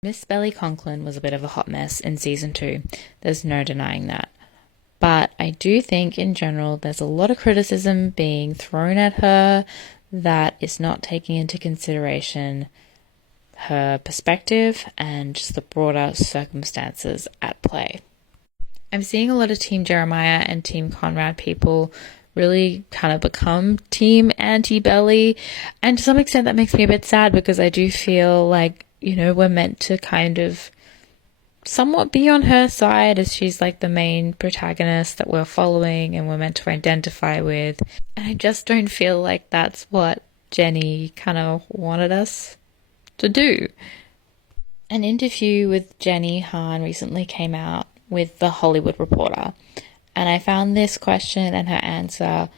Miss Belly Conklin was a bit of a hot mess in season 2. There's no denying that. But I do think in general there's a lot of criticism being thrown at her that is not taking into consideration her perspective and just the broader circumstances at play. I'm seeing a lot of Team Jeremiah and Team Conrad people really kind of become Team Anti-Belly, and to some extent that makes me a bit sad because I do feel like, we're meant to kind of somewhat be on her side as she's like the main protagonist that we're following and we're meant to identify with. And I just don't feel like that's what Jenny kind of wanted us to do. An interview with Jenny Han recently came out with The Hollywood Reporter, and I found this question and her answer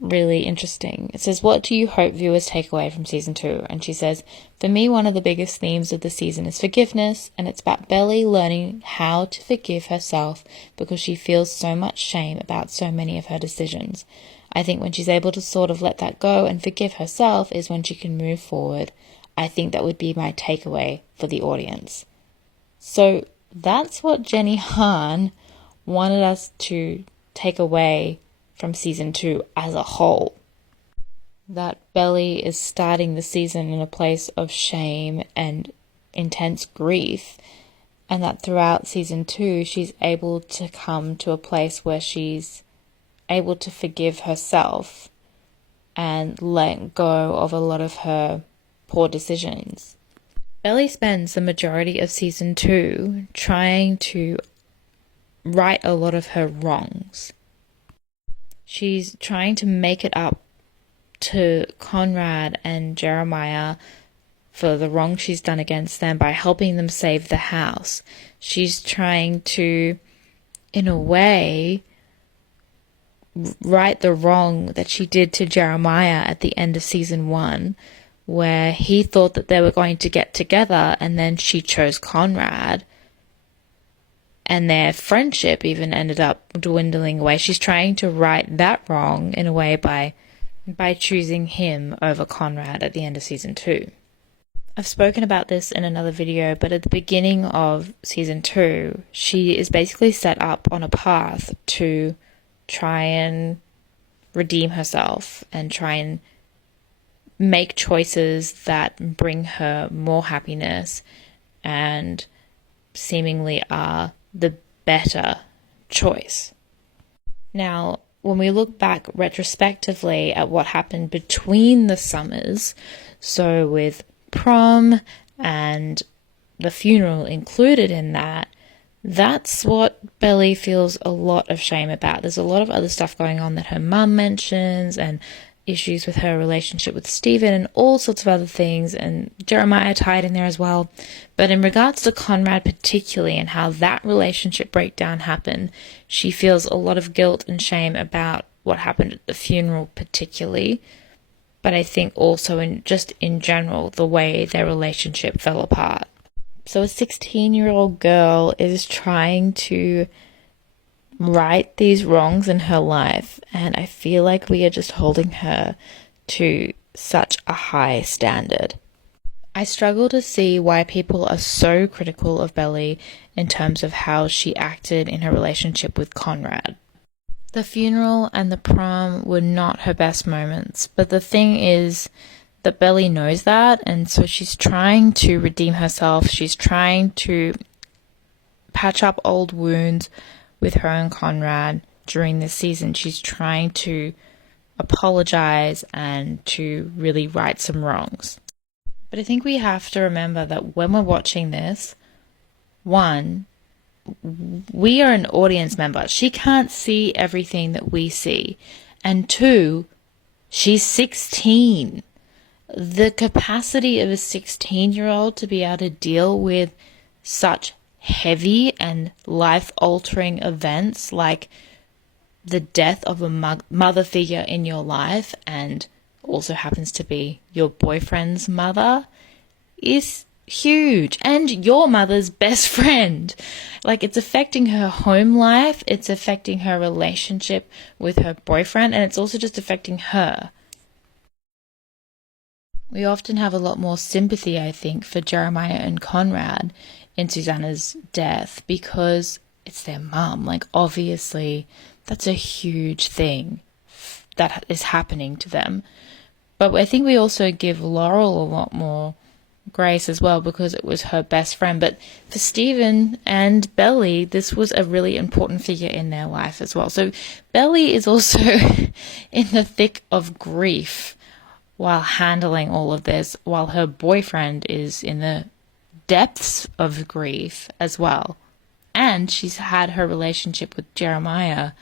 really interesting. It says, what do you hope viewers take away from season 2? And she says, for me, one of the biggest themes of the season is forgiveness, and it's about Belly learning how to forgive herself because she feels so much shame about so many of her decisions. I think when she's able to sort of let that go and forgive herself is when she can move forward. I think that would be my takeaway for the audience. So that's what Jenny Han wanted us to take away from season 2 as a whole. That Belly is starting the season in a place of shame and intense grief, and that throughout season 2 she's able to come to a place where she's able to forgive herself and let go of a lot of her poor decisions. Belly spends the majority of season 2 trying to right a lot of her wrongs. She's trying to make it up to Conrad and Jeremiah for the wrong she's done against them by helping them save the house. She's trying to, in a way, right the wrong that she did to Jeremiah at the end of season 1, where he thought that they were going to get together and then she chose Conrad. And their friendship even ended up dwindling away. She's trying to right that wrong in a way by choosing him over Conrad at the end of season 2. I've spoken about this in another video, but at the beginning of season 2, she is basically set up on a path to try and redeem herself and try and make choices that bring her more happiness and seemingly are the better choice. Now, when we look back retrospectively at what happened between the summers, so with prom and the funeral included in that, that's what Belly feels a lot of shame about. There's a lot of other stuff going on that her mum mentions and issues with her relationship with Stephen and all sorts of other things, and Jeremiah tied in there as well. But in regards to Conrad particularly and how that relationship breakdown happened, she feels a lot of guilt and shame about what happened at the funeral particularly, but I think also in general the way their relationship fell apart. So a 16-year-old girl is trying to right these wrongs in her life, and I feel like we are just holding her to such a high standard. I struggle to see why people are so critical of Belly in terms of how she acted in her relationship with Conrad. The funeral and the prom were not her best moments, but the thing is that Belly knows that, and so she's trying to redeem herself. She's trying to patch up old wounds with her and Conrad during this season. She's trying to apologize and to really right some wrongs. But I think we have to remember that when we're watching this, one, we are an audience member. She can't see everything that we see. And two, she's 16. The capacity of a 16-year-old to be able to deal with such heavy and life-altering events like the death of a mother figure in your life, and also happens to be your boyfriend's mother, is huge. And your mother's best friend. Like, it's affecting her home life, it's affecting her relationship with her boyfriend, and it's also just affecting her. We often have a lot more sympathy, I think, for Jeremiah and Conrad in Susanna's death because it's their mum. Like, obviously, that's a huge thing that is happening to them. But I think we also give Laurel a lot more grace as well because it was her best friend. But for Stephen and Belly, this was a really important figure in their life as well. So Belly is also in the thick of grief while handling all of this, while her boyfriend is in the depths of grief as well. And she's had her relationship with Jeremiah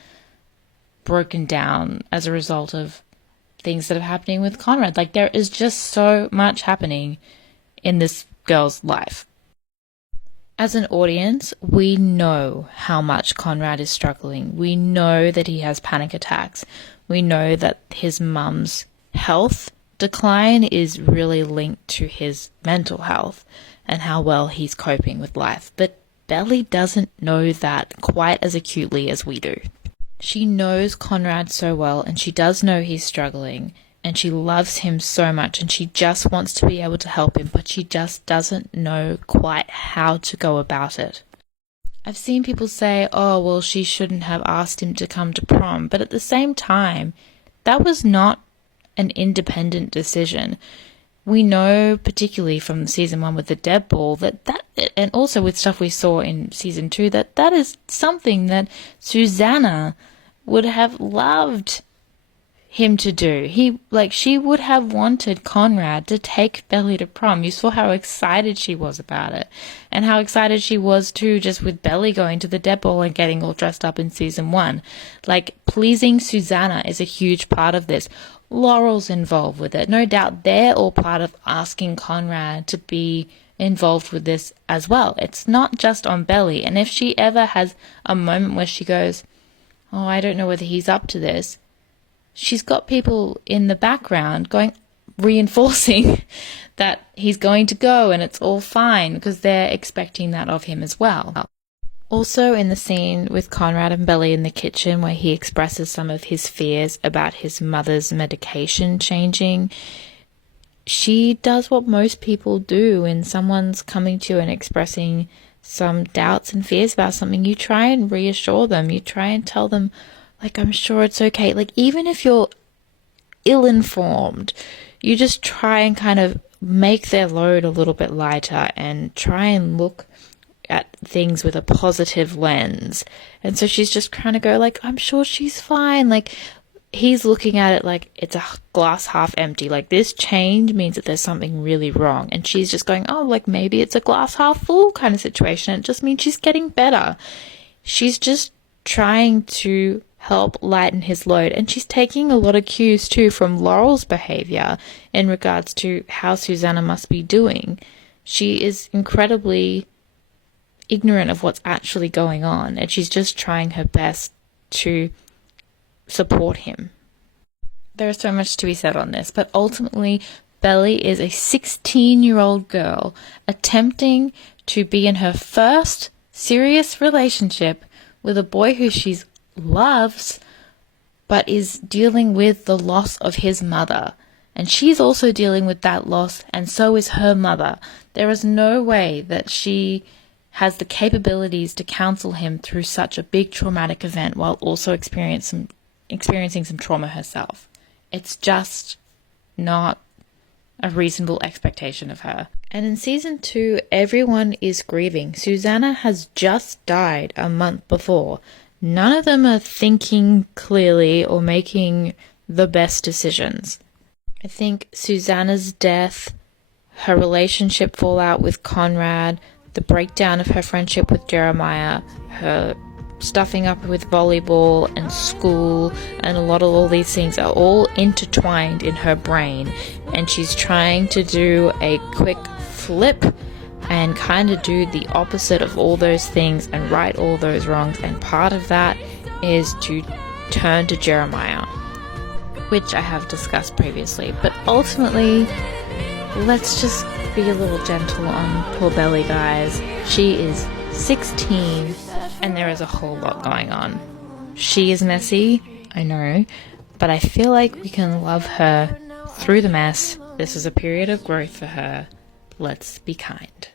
broken down as a result of things that are happening with Conrad. Like, there is just so much happening in this girl's life. As an audience, we know how much Conrad is struggling. We know that he has panic attacks. We know that his mum's health decline is really linked to his mental health and how well he's coping with life. But Belly doesn't know that quite as acutely as we do. She knows Conrad so well, and she does know he's struggling, and she loves him so much, and she just wants to be able to help him, but she just doesn't know quite how to go about it. I've seen people say, oh, well, she shouldn't have asked him to come to prom, but at the same time, that was not an independent decision. We know, particularly from season 1 with the Deb ball, that and also with stuff we saw in season 2, that is something that Susanna would have loved him to do. She would have wanted Conrad to take Belly to prom. You saw how excited she was about it, and how excited she was too just with Belly going to the Deb ball and getting all dressed up in season 1. Like, pleasing Susanna is a huge part of this. Laurel's involved with it. No doubt they're all part of asking Conrad to be involved with this as well. It's not just on Belly. And if she ever has a moment where she goes, oh, I don't know whether he's up to this, she's got people in the background reinforcing that he's going to go and it's all fine, because they're expecting that of him as well. Also, in the scene with Conrad and Belly in the kitchen where he expresses some of his fears about his mother's medication changing, she does what most people do when someone's coming to you and expressing some doubts and fears about something. You try and reassure them. You try and tell them, like, I'm sure it's okay. Like, even if you're ill-informed, you just try and kind of make their load a little bit lighter and try and look at things with a positive lens. And so she's just trying to go, like, I'm sure she's fine. Like, he's looking at it like it's a glass half empty. Like, this change means that there's something really wrong. And she's just going, oh, like, maybe it's a glass half full kind of situation. It just means she's getting better. She's just trying to help lighten his load. And she's taking a lot of cues too from Laurel's behavior in regards to how Susanna must be doing. She is incredibly ignorant of what's actually going on, and she's just trying her best to support him. There is so much to be said on this, but ultimately Belly is a 16-year-old girl attempting to be in her first serious relationship with a boy who she loves, but is dealing with the loss of his mother. And she's also dealing with that loss, and so is her mother. There is no way that she has the capabilities to counsel him through such a big traumatic event while also experiencing some trauma herself. It's just not a reasonable expectation of her. And in season 2, everyone is grieving. Susanna has just died a month before. None of them are thinking clearly or making the best decisions. I think Susanna's death, her relationship fallout with Conrad, the breakdown of her friendship with Jeremiah, her stuffing up with volleyball and school, and a lot of all these things are all intertwined in her brain, and she's trying to do a quick flip and kind of do the opposite of all those things and right all those wrongs, and part of that is to turn to Jeremiah, which I have discussed previously. But ultimately, let's just be a little gentle on poor Belly, guys. She is 16 and there is a whole lot going on. She is messy, I know, but I feel like we can love her through the mess This is a period of growth for her. Let's be kind.